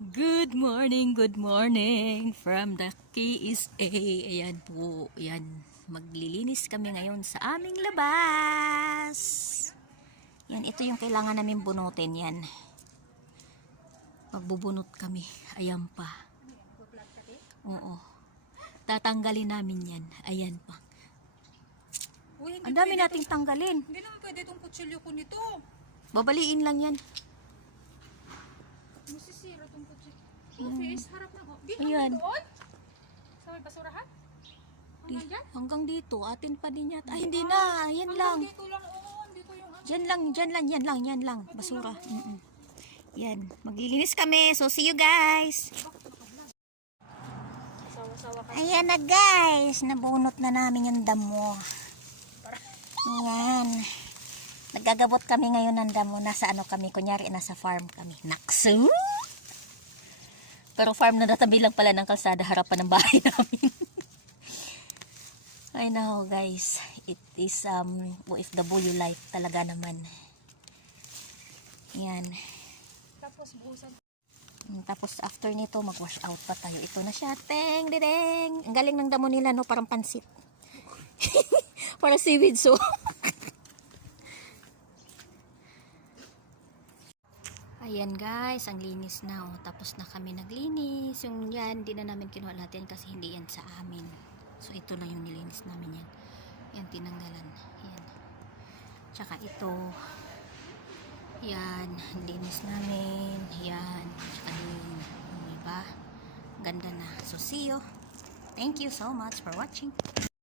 Good morning, good morning from the KSA. Ayan po, ayan. Maglilinis kami ngayon sa aming labas. Yan, ito yung kailangan namin bunutin yan. Magbubunot kami. Ayan pa. Oo. Tatanggalin namin yan. Ayan pa. Uy, Ang dami nating tanggalin. Hindi naman pwede itong kutsilyo ko nito. Babaliin lang yan. Masisira itong. Office, harap na ko. Di Hmm. Ayan. doon? Sa may basurahan? Hanggang dyan? Hanggang dito, atin pa din yata. Ay, hindi na. Yan lang. Hanggang dito lang. Oo, dito yung ano. Diyan lang, diyan lang, yan lang, yan lang. Basura. Mm-mm. Yan. Maglilinis kami. So, see you guys. Ayan na guys. Nabunot na namin yung damo. Ayan. Nagagabot kami ngayon ng damo. Nasa ano kami. Kunyari, nasa farm kami. Naksu! Pero farm na natabi lang pala ng kalsada harapan ng bahay namin. I know guys. It is um, OFW life talaga naman. Yan. Tapos buhusan. Mm, Tapos after nito, mag-wash out pa tayo. Ito na siya. Teng, dedeng. Ang galing ng damo nila, no? Parang pansit. Parang seaweed so. Ayan guys, ang linis na. Oh. Tapos na kami naglinis. Yung yan, di na namin kinuha natin kasi hindi yan sa amin. So ito lang yung nilinis namin yan. Yan, tinanggalan. Yan. Tsaka ito. Yan, linis namin. Yan, tsaka yun. Yung iba, ganda na. So, see you. Thank you so much for watching.